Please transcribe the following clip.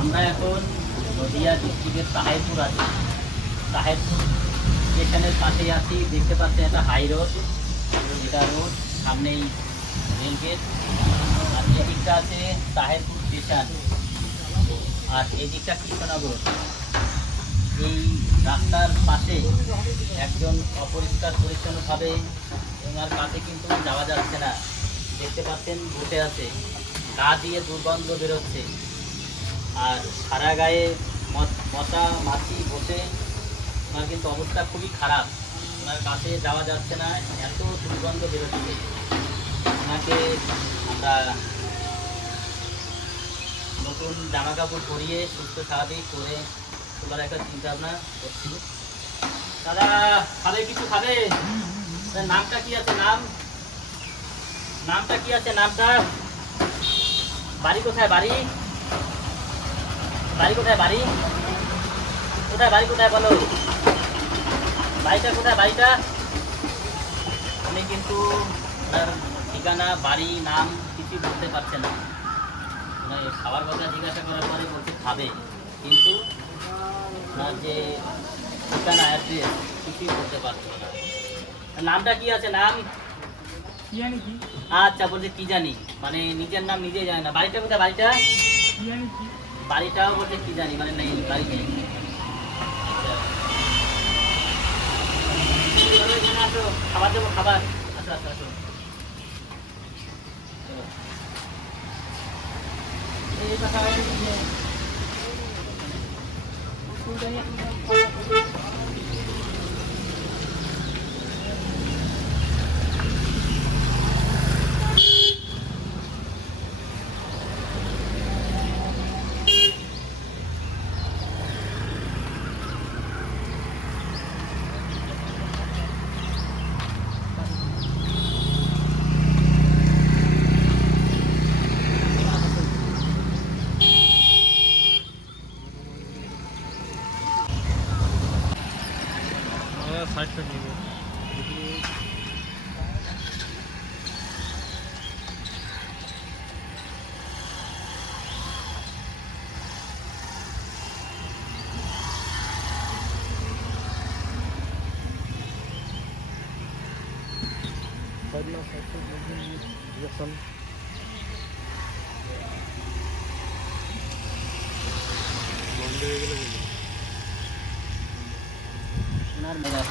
আমরা এখন নদিয়া ডিস্ট্রিক্টের সাহেবপুর আছি। সাহেবপুর স্টেশনের পাশেই আছি। দেখতে পাচ্ছেন একটা হাই রোড, যেটা রোড সামনেই রেলগেট, আর এদিকটা আছে সাহেবপুর স্টেশন, আর এদিকটা কৃষ্ণনগর। এই রাস্তার পাশে একজন অপরিষ্কার পরিচ্ছন্নভাবে ওনার কাছে কিন্তু যাওয়া যাচ্ছে না। দেখতে পাচ্ছেন বসে আছে, গা দিয়ে দুর্গন্ধ বেরোচ্ছে, আর সারা গায়ে মশা মাছি বসে ওনার কিন্তু অবস্থা খুবই খারাপ। ওনার কাছে যাওয়া যাচ্ছে না, এত দুর্গন্ধ বেরোচ্ছে। ওনাকে আমরা নতুন জামা কাপড় পরিয়ে সুস্থ স্বাভাবিক করে তোলার একটা চিন্তা ভাবনা করছি। দাদা খাবে, কিছু খাবে? নামটা কি আছে? নামটা কি আছে? নামটা? বাড়ি কোথায়? বাড়ি কোথায়? বাড়ি কোথায় বলো? বাড়িটা কোথায়? বাড়িটা উনি কিন্তু ওনার ঠিকানা, বাড়ি, নাম কিছুই বলতে পারছে না। মানে খাবার কথা জিজ্ঞাসা করার পরে বলছে খাবে, কিন্তু ওনার যে ঠিকানা, অ্যাড্রেস কিছুই বলতে পারছে না। নামটা কি আছে? নাম আচ্ছা, বলছে কি জানি, মানে নিজের নাম নিজেই জানে না। বাড়িটা কোথায়? বাড়িটাও বলছে কি জানি, মানে নেই, বাড়ি নেই। আসো, খাবার দেবো, খাবার। আসো আসো আসো। এই কথা সাইডটা নিবে। ওনার মেরা